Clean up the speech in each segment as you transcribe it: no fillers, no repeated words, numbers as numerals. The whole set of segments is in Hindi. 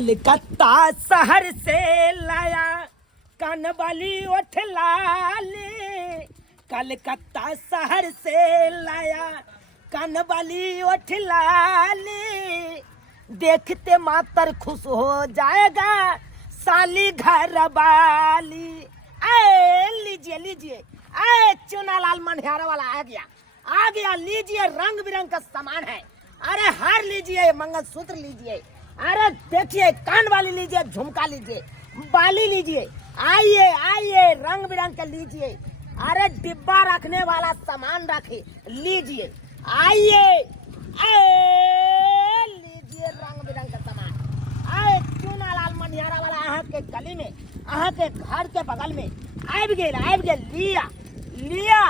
कलकत्ता शहर से लाया कानवाली ओठ लाली। कलकत्ता शहर से लाया कानवाली ओठ लाली। देखते मातर खुश हो जाएगा साली घर वाली। लीजिए लीजिए, चुनालाल मनिहारा वाला आ गया। लीजिए, रंग बिरंग का सामान है। अरे हार लीजिए, मंगलसूत्र लीजिए, अरे देखिए कान वाली लीजिए, झुमका लीजिए, बाली लीजिए। आइए आइए, रंग बिरंग के लीजिए। अरे डिब्बा रखने वाला सामान रखे, लीजिए। आइए लीजिए, रंग बिरंग का सामान। चूनालाल मनिहारा वाला अहाँ के गली में, अहाँ के घर के बगल में आबि गेल। लिया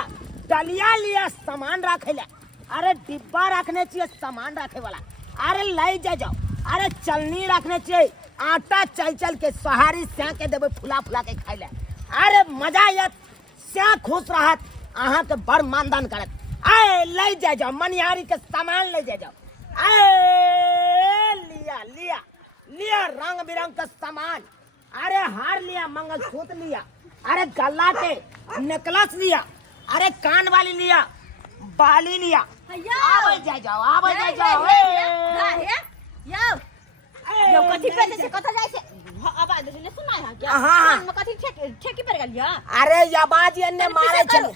डलिया लिया, सामान रखे ला। अरे डिब्बा रखने चाहिए सामान रखे वाला। अरे ले जाओ। अरे चलनी रखने चाहिए, आटा चल के सहारी स्या के देवे, फुला के खाई ले। अरे मजा आयत, स्या खुश रहत, अहाँ के बड़ मानदान करत। ले जाओ, मनिहारी के सामान ले जाओ। लिया रंग बिरंग का सामान। अरे हार लिया, मंगलसूत्र लिया, अरे गला के नेकलेस लिया, अरे कान वाली लिया, बाली लिया। आवे जाओ। यो कथि पे से कथा जाय से आवाज ने सुना है क्या? हां में कथि ठेकी पर गेल या? अरे आवाज एने मारे छले।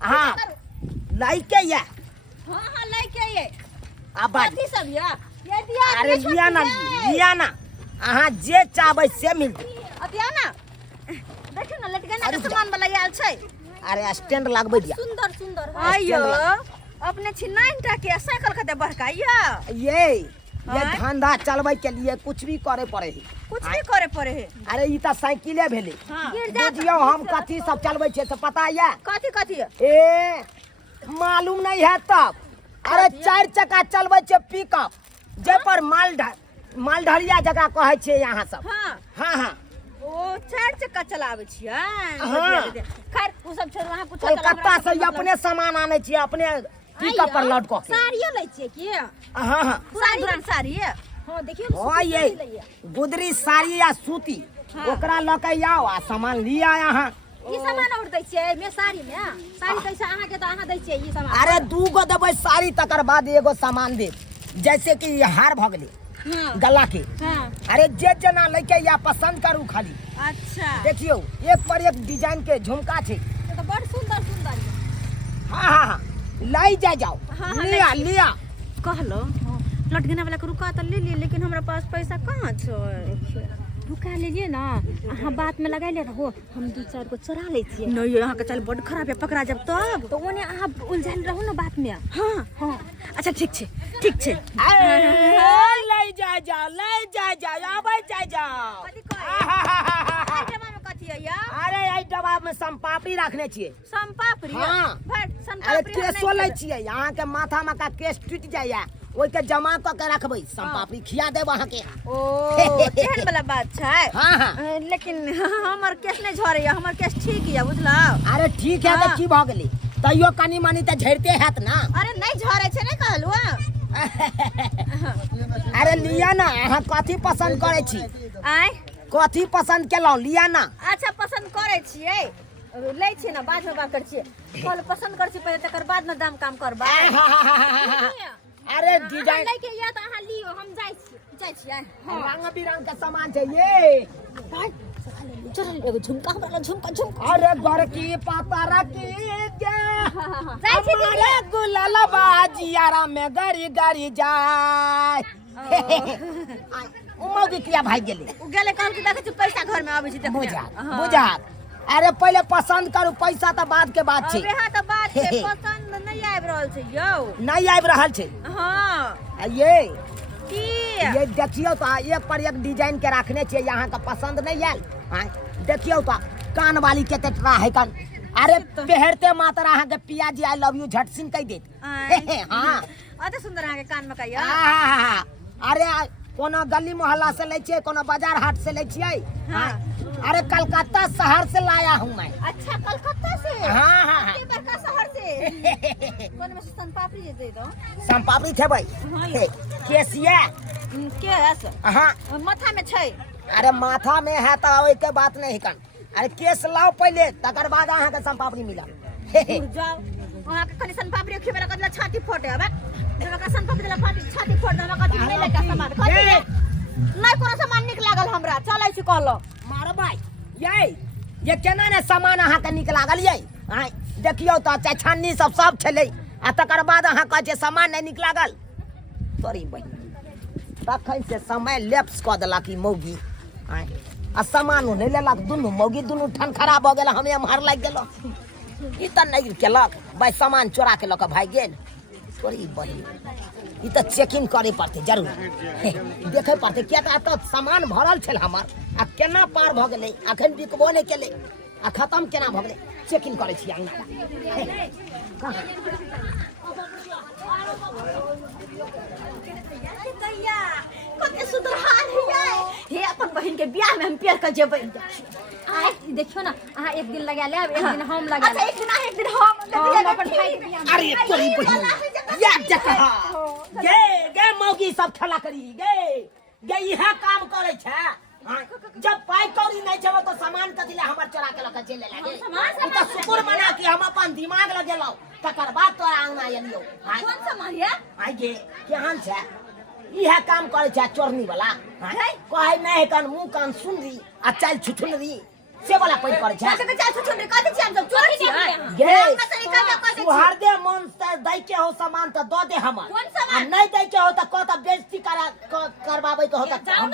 हां लाइके या। हां लाइके ये। आवाज कथि सब या? ये दिया। अरे लिया ना, अहाँ जे चाहबै से मिलते। अतिया ना देखियो ना, लटकना के सामान वाला आयल छै। अरे स्टैंड लागबै दिया। सुंदर आइयो अपने छिनाइन टा के साइकिल कते बड़काइया। ये धंधा चलबै के लिए कुछ भी करे पड़े है। अरे ई त साइकिले भेले। बुझियो हम कथि सब चलबै छे से पता है? कथि ए मालूम नहीं है तब। अरे 4 चक्का चलबै छे पिकअप, जे पर माल ढलिया जगह कहै छे यहाँ सब। हां ओ 4 चक्का चलाबै छियै। खैर उ सब छोड़, वहां पूछो कलकत्ता से अपने सामान आने छिए, अपने पिकअप पर लौट को। साड़ियो लै छियै की? हां साड़ी। हां देखियो। हां ये गुदरी साड़ी या सूती, ओकरा ल के आओ आ सामान लिया यहाँ। ई सामान और दै छियै में साड़ी दै छै अहाँ के, त अहाँ दै छियै ई सामान। अरे 2 गो देबै साड़ी, तकर बाद एगो सामान दे, जैसे कि हार भ गेलै गला के। अरे जे जना लेके या पसंद करू खाली। अच्छा देखियो, एक पर एक डिजाइन के झुमका छे, तो बड़ सुंदर। हां लाई जाओ। लिया कहलो लटकना वाला के रुका त ले लिए, लेकिन हमरा पास पैसा कहाँ छै। रुका लेलिए ना, अहाँ बात में लगा ले रहो, हम 2-4 को चोरा ले छिए। नहीं अहाँ के चल बड़ खराब है, पकड़ा जब तब तो ओने अहाँ उलझल रहो ना बात में। हां अच्छा ठीक छे। ले जाओ, आबै जाओ। कथि है या? अरे आई डब्बा में संपापड़ी रखने छिए। संपापड़ी? हां अरे केसो ले छिए, यहाँ के माथा में का केस टूट जाइए, ओइ के जमा क के रखबै, संपापड़ी खिया देब अहाँ के। ओ तेहन वाला बात छै। हां लेकिन हमर केस नहीं झरैया, हमर केस ठीक या बुझला। अरे ठीक है त की भ गेलै, तइयो कनी मनी त झड़ते हैत ना। अरे नहीं झरै छै, नहीं कहलु। अरे लिया ना, अहाँ कथि पसंद करे छी? कथि पसंद केलौ, लिया ना। अच्छा पसंद करे छियै, ले छी ना, बाद में बात कर छियै। पहले पसंद कर छी, पहले तकर बाद में दाम काम करबा। अरे डिजाइन लेके या त अहाँ लियो, हम जाय छियै। रंग बिरंग का सामान छै ये। चल एगो झुमका वाला झुमका। अरे बड़की पातारा की के जाय छी हमारे गुलाला बाजियारा में गरी जाय। उमो बिटिया भाग गेलै। उ गेले कहल कि देखै छी पैसा घर में आबै छी देख। बुझा। अरे पहले पसंद करू, पैसा त बाद के बात छै। अबे त बात छै, पसंद नहीं आबि रहल छै यौ। नहीं आबि रहल छै। हां ये देखियो तो, एक पर एक डिजाइन के रखने छिए, यहाँ का पसंद नहीं आयल। देखियो तो कान वाली के तेटरा है कान। अरे पहरते मातर अहाँ के पिया जी आई लव यू झटसिन कह देत। हां अते सुंदर अहाँ के कान में कहिया। अरे कोनो गली मोहल्ला से ले छिए, कोनो बाजार हाट से ले छिए। अरे कलकत्ता शहर से लाया हूँ मैं। अच्छा कलकत्ता से? हाँ बड़का शहर से। कौन में संपापड़ी दे दो। संपापड़ी थे भाई। केसिया केस हाँ माथा में छै। अरे माथा में है तो ओइ के बात नहीं कन। अरे केस लाओ पहले तकर बाद अहाँ के संपापड़ी मिला जाओ वहां के कनी सन पापड़ी खेबे ला कदला छाती फोटे हबे जब का सन पापड़ी ला फाटी छाती फोट देना कथि नहीं लेके सामान कथि नहीं कोनो सामान निक लागल हमरा चलै छी कहलो मारो भाई ये केना ने सामान अहाँ के निक लागल ये आय देखियो त छान्नी सब छले आ तकर बाद अहाँ कह जे सामान नहीं निक लागल तोरी बहिन तखन से समय लेप्स क देलक ई मौगी आय आ सामान नहीं लेलक दुनू मौगी दुनू ठन खराब हो गेल हमें मार लाग गेल ई त नहीं केलक भाई सामान चोरा के लक भाग गेल तोरी बहिन ई त चेकिंग करे पड़ते जरूर देखे पड़ते क्या त सामान भरल छल हमर आ केना पार भ गेलै अखन बिकबो नहीं केले आ खत्म केना भ गेलै चेकिंग करे छी अंगना दैया कते सुंदर हाल है हे अपन बहन के बियाह में हम पेर कर जेबै आइ देखियो ना अहाँ एक दिन लगा लेब एक दिन हम लगा अच्छा एक दिन हम अपन भाई के बियाह अरे तोरी बहिन या जका गे मौगी सब खेला करी गे इहा काम करे छै जब पाई कौड़ी नहीं छबो तो सामान कथि ले हमर चोरा के लक चले लागे उ त शुक्र मना कि हम अपन दिमाग लगेलौ तकर बाद तो आंगना एलियो कौन सामान है आई गे केहन छै इहा काम करे छै चोरनी वाला कहै नहीं कन मुंह कान सुनरी आ चाल छुछुनरी से वाला पैर करे छै कते चाल छुछुनरी कथि छै हम सब चोरी छै गे सुहार दे मन से दै के हो सामान त द दे हमर कौन सामान नहीं दै के हो त क त बेइज्जती करवाबै के हो त हम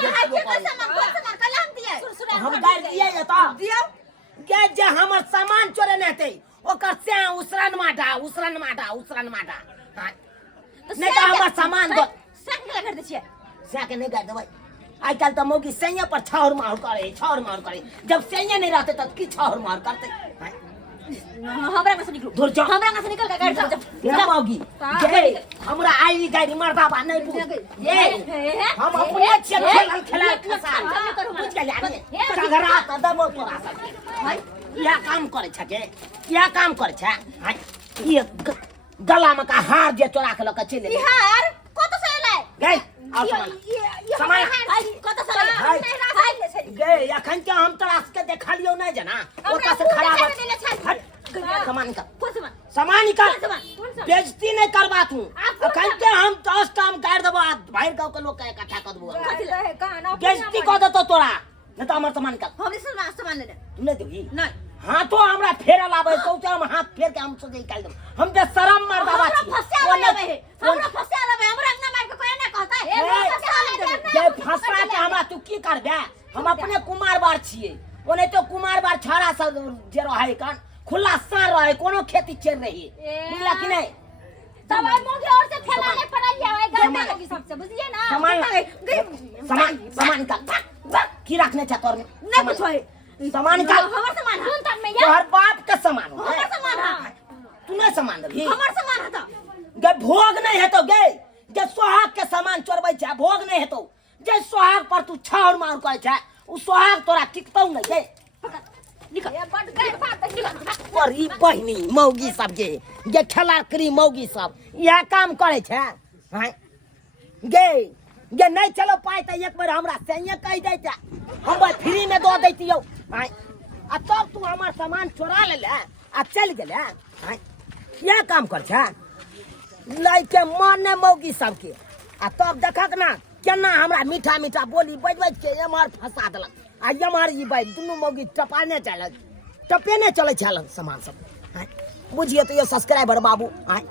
हम गाड़ दिए त दियो गे जे हमर सामान चोरे नहीं हेतै ओकर से उसरन माटा नहीं त हमर सामान दो संग लगा दे छियै से के नहीं गाड़ देबै आई काल त मौगी सैया पर छौर मार करे जब सैया नहीं रहते त की छौर मार करते हमरा में से निकलो दूर जा हमरा में से निकल के गाड़ी चल ये मौगी गे हमरा आई गाड़ी मर्दाबा नहीं पूछ ये हम अपने खेल खसार पूछ के जाने झगड़ा त दबो तोरा सब या काम करे छके या काम करे छ ये गला में का हार जे चोरा के लक चले बिहार कत से एलै गे आ समय कत से एलै गे अखन के हम तोरा के देखलियो नहीं जना ओता से खराब सामान निकाल सामान निकाल बेइज्जती नहीं करबा तू अखन के हम 10 काम कर देबो भाई गांव के लोग के इकट्ठा कर देबो बेइज्जती कर देतो तोरा नहीं तो हमर सामान निकाल हम सामान ले तू नहीं देबी नहीं हां तो हमरा फेरा लाबे तो हम हाथ फेर के हम सोचे निकाल देब हम बेशरम मर्दावा छी हमरा फसा लेबे हमरा अंगना मार के कोई ना कहता है ये फसा के हमरा तू की करबे हम अपने कुमार बार छिए ओने तो कुमार बार छाड़ा सब जे रहे कान खुला सार रहे कोनो खेती चल रही बुझला कि नहीं तब आई मुंह और से फैलाने पड़ल है घर में लोग सबसे बुझिए ना सामान निकाल की रखने छ तोर में नहीं कुछ है सामान निकाल हमर सामान है कौन तक में तोहर बाप के सामान हमर सामान है तू नहीं सामान दे हमर सामान है तो गे भोग नहीं हेतो गे जे सोहाग के सामान चोरबै छ भोग नहीं हेतो जे सोहाग पर तू छाउर मार कहै छ उ सोहाग तोरा टिकतौ नहीं गे निकल ये बड़ गए बात निकल और ई बहिनी मौगी सब जे खेला करी मौगी सब यह काम करे छ हैं गे नहीं चलो पाई त एक बार हमरा सैया कह दे छ हम फ्री में दो दैतियो हैं आ तब तू हमर सामान चोरा ले आ चल गेले हैं यह काम कर छ लइके माने मौगी सबके आ तब देखक ना केना हमरा मीठा मीठा बोली बज के एमहर फंसा देलक आ एमहर ई बाई दुनू मौगी टपेने चले छल सामान सब हैं बुझिए तो ये सब्सक्राइबर बाबू हैं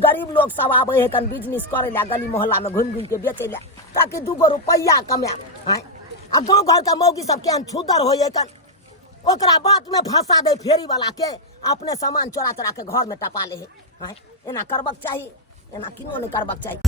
गरीब लोग सब आबे है कन बिजनेस करे ला गली मोहल्ला में घूम के बेचे ला ताकि 2 रुपया कमा हैं आ गाँव घर के मौगी सब केहन छुदर होय कन ओकरा बात में फंसा दे फेरी वाला के अपने सामान चोरा के घर में टपा ले है एना करबक चाहिए एना किनो नहीं करबक चाहिए।